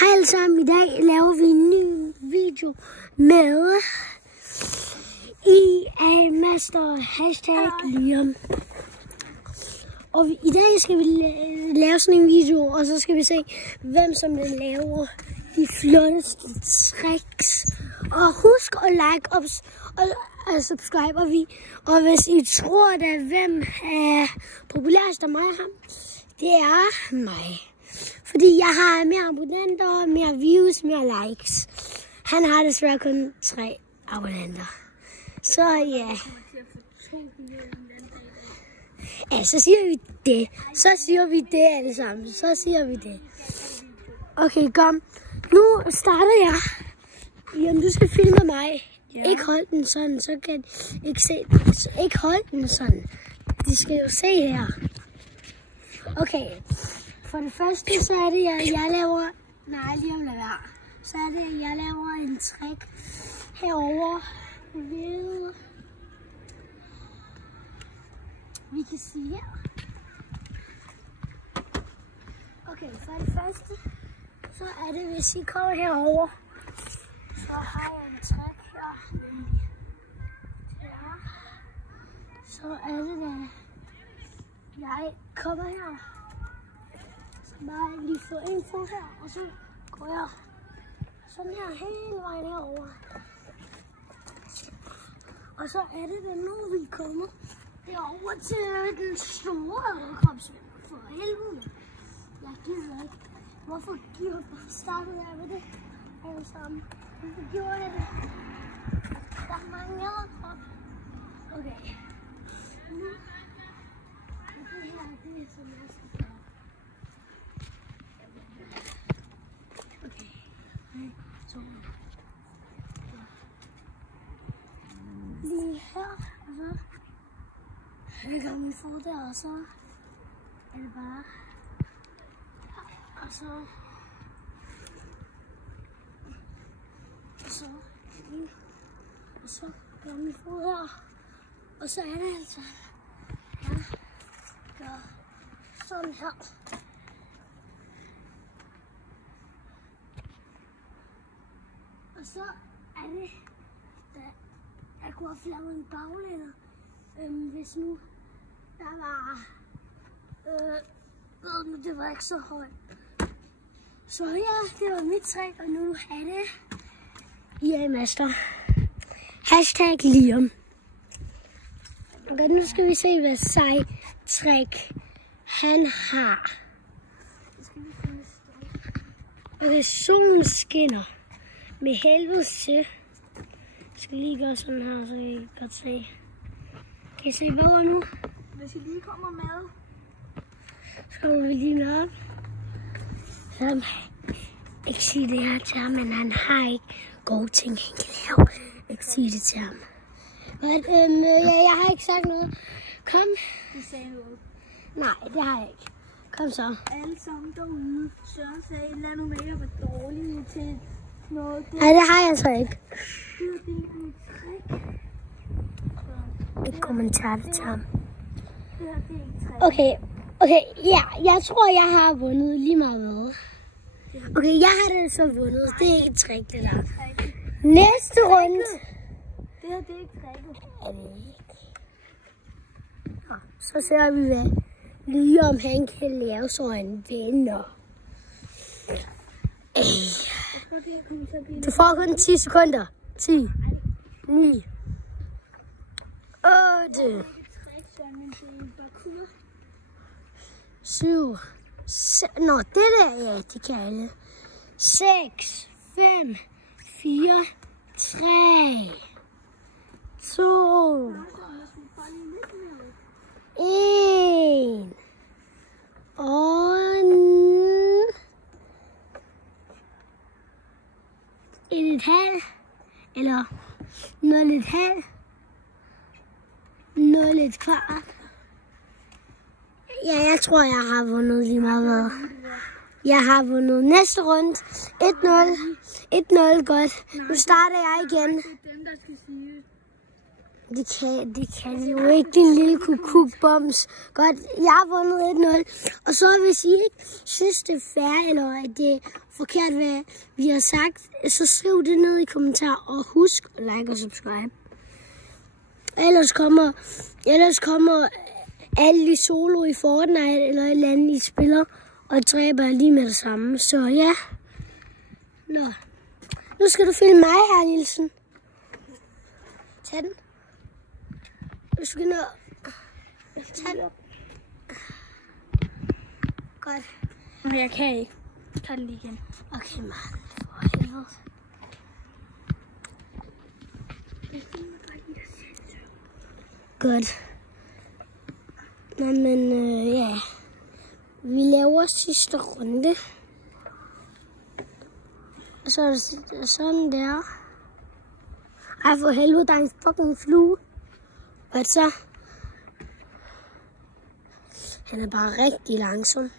Hej alle sammen, i dag laver vi en ny video med EA Master #Liam. Og i dag skal vi lave sådan en video, og så skal vi se, hvem som vil lave de flotteste tricks. Og husk at like og subscribe, og hvis I tror, at hvem er populærst af mig og ham, det er mig. Fordi jeg har mere abonnenter, mere views, mere likes. Han har desværre kun 3 abonnenter. Så ja. Ja, så siger vi det. Så siger vi det alle sammen. Så siger vi det. Okay, kom. Nu starter jeg. Jamen, du skal filme mig. Ja. Ikke hold den sådan, så kan ikke se den. Ikke hold den sådan. De skal jo se her. Okay. For det første, så er det, at jeg laver... Nej, lige om lad være. Så er det, at jeg laver en trick herover ved... Vi kan sige her. Okay, for det første, så er det, hvis I kommer herover, så har jeg en trick her. Ja. Så er det, at jeg kommer her. Bare lige få en fod her, og så går jeg sådan her hele vejen herover. Og så er det, at nu vi kommer derover til den store æderkopsvøm. For helvede. Jeg gider ikke. Hvorfor startede jeg med det alle sammen? Hvorfor gjorde jeg det? Der er mange æderkop. Okay. Nu det her, det er som jeg skal gøre. Lige her, og så lægger jeg min fod der, og så er det bare, og så gør jeg min fod her, og så er det altså, jeg gør sådan her. Og så er det, at jeg kunne have lavet en baglænder, hvis nu der var, det var ikke så højt. Så ja, det var mit trick, og nu er det EA Master #Liam. Okay, nu skal vi se, hvad sej trick han har. Okay, solen skinner med helvede til. Jeg skal lige gøre sådan her, så I kan godt se. Kan I se bedre nu? Hvis I lige kommer med. Så kommer vi lige med op. Så jeg ikke sige det her til ham, men han har ikke gode ting, han kan lave. Ikke sige det til ham. But, jeg har ikke sagt noget. Kom. Du sagde noget. Nej, det har jeg ikke. Kom så. Alle sammen derude. Søren sagde, lad nu være, hvor dårlige til noget. Nej, det har jeg altså ikke. Det er dit trick. Ikke kommentar det til ham. Det her, det er ikke trick. Okay, ja, jeg tror, jeg har vundet lige meget ved. Okay, jeg har det så vundet. Det er ikke trick, det der. Næste runde. Det her, det er ikke tricket. Er det ikke? Nå, så ser vi hvad. Lige om han kan lave så en vinder. Du får kun 10 sekunder. 10, 9, 8, 7, 6. Nå, det der, ja, det kan alle. 6, 5, 4, 3, 2, 1. Og 1,5 eller 0,5, 0,25. Ja, jeg tror, jeg har vundet lige meget hvad. Jeg har vundet næste runde. 1-0. 1-0, godt. Nu starter jeg igen. Det er dem, der skal sige. Det kan jo ikke, din lille kukukboms. Godt, jeg har vundet 1-0. Og så hvis I ikke synes, det er fair, eller at det er forkert, hvad vi har sagt, så skriv det ned i kommentarer. Og husk at like og subscribe. Ellers kommer alle de solo i Fortnite, eller et eller andet, I spiller, og dræber lige med det samme. Så ja. Nå. Nu skal du filme mig her, Nielsen. Tag den. Du skal nå. Tag den. Godt. Nej, jeg kan ikke. Tag den lige igen. Okay, man. For helvede. Godt. Nå, men ja. Vi laver sidste runde. Og så er det sådan der. Ej, for helvede, der er en fucking flue. Hvad så? Han er bare rigtig langsom.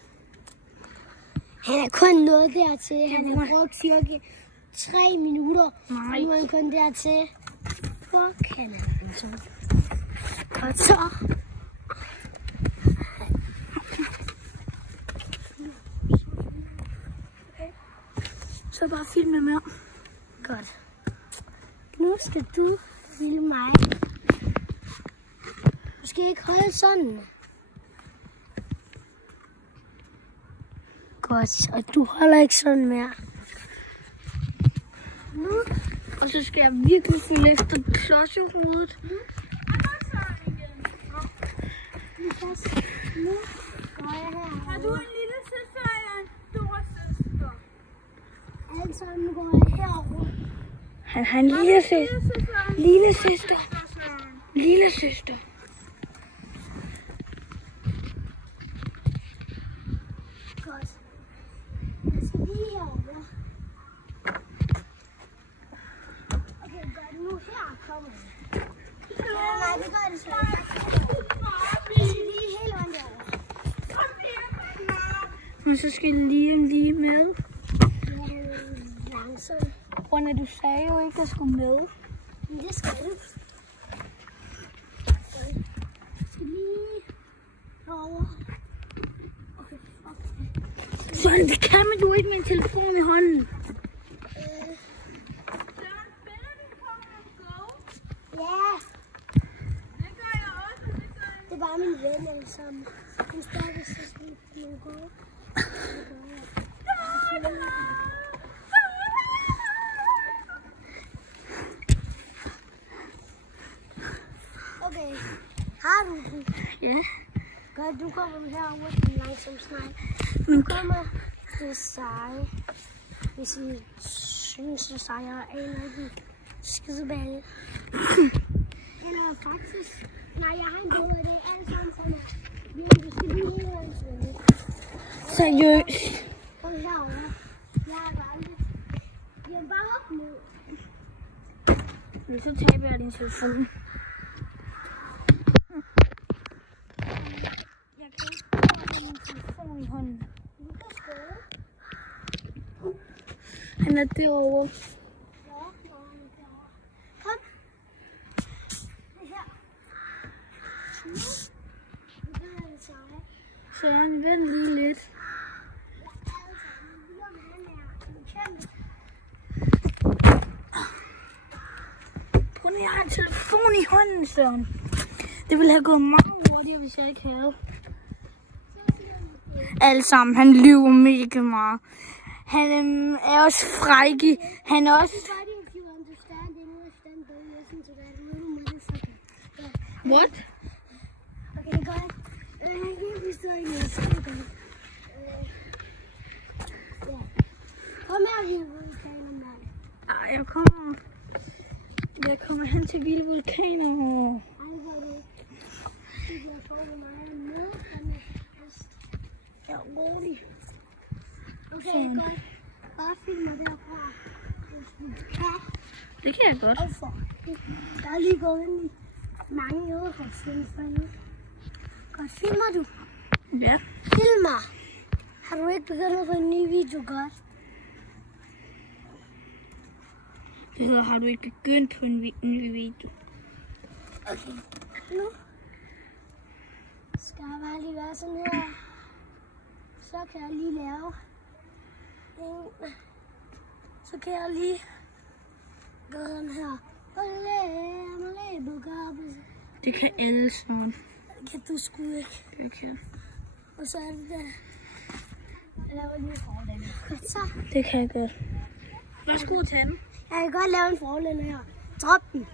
Han er kun nået dertil. Han har brugt cirka 3 minutter. Nej. Nu er han kun dertil. Fuck, han er langsom. Og så... Så bare filme mere. Godt. Nu skal du filme mig. Du skal ikke holde sådan. Godt, og du holder ikke sådan mere. Nu. Og så skal jeg virkelig følge efter klodsehovedet. Nu går jeg her. Har du en lille søster eller en stor søster? Alle sammen går jeg herover. Han har en lille søster. Lille søster. Lille søster. Godt. Jeg skal lige herover. Okay, godt. Nu her kommer jeg. Nej, det gør det slet ikke. Jeg skal lige hele vejen derover. Men så skal lige med. Langsomt. Rune, du sagde jo ikke, at jeg skulle med. Men det skal du. Jeg skal lige herover. Okay, fuck. Sådan, det kan man jo ikke med en telefon i hånden. Ja. Det er bare min ven alle sammen. Hun spørger, hvis jeg skal gå. Okay, har du den? Ja. Godt, du kommer herover til en langsom snak. Du kommer til sig, hvis I synes, at jeg er en af de skideballe. Eller faktisk, nej, jeg har en bedre idé. Alle sammen kommer. Vi skal lige hele vejen til. Seriøst. Kom herover. Jeg er bare lidt. Jeg er bare op nu. Men så taber jeg din telefon. Jeg kan ikke have min telefon i hånden. Han er derovre. Kom. Her. Nu begynder det sig. Så han vent lige lidt. Prøv lige at have en telefon i hånden, Søren. Det ville have gået meget hurtigere, hvis jeg ikke havde. Alle sammen, han lyver mega meget. Han er også frække. Han er også... What? Okay, godt. Jeg kan ikke forstå ikke. Kom her, Vilde Vulkaner, mand. Ej, jeg kommer hen til Vilde Vulkaner. Ej, hvor det ikke. Det bliver for mig med. Ja, rolig. Okay, sådan. Godt. Bare film mig derfra. Hvis du kan. Det kan jeg godt. Der er lige gået ind i mange øvrigt. Godt, filmer du? Ja. Filmer. Har du ikke begyndt på en ny video, godt? Det hedder, har du ikke begyndt på en ny video? Nu skal jeg bare lige være sådan her. Så kan jeg lige lave en. Så kan jeg lige gøre sådan her. Det kan alle sådan. Det kan du sgu ikke. Det kan. Og så er det der. Jeg laver lige en forlænder. Godt så. Det kan jeg godt. Værsgo til den. Jeg kan godt lave en forlænder her. Drop den.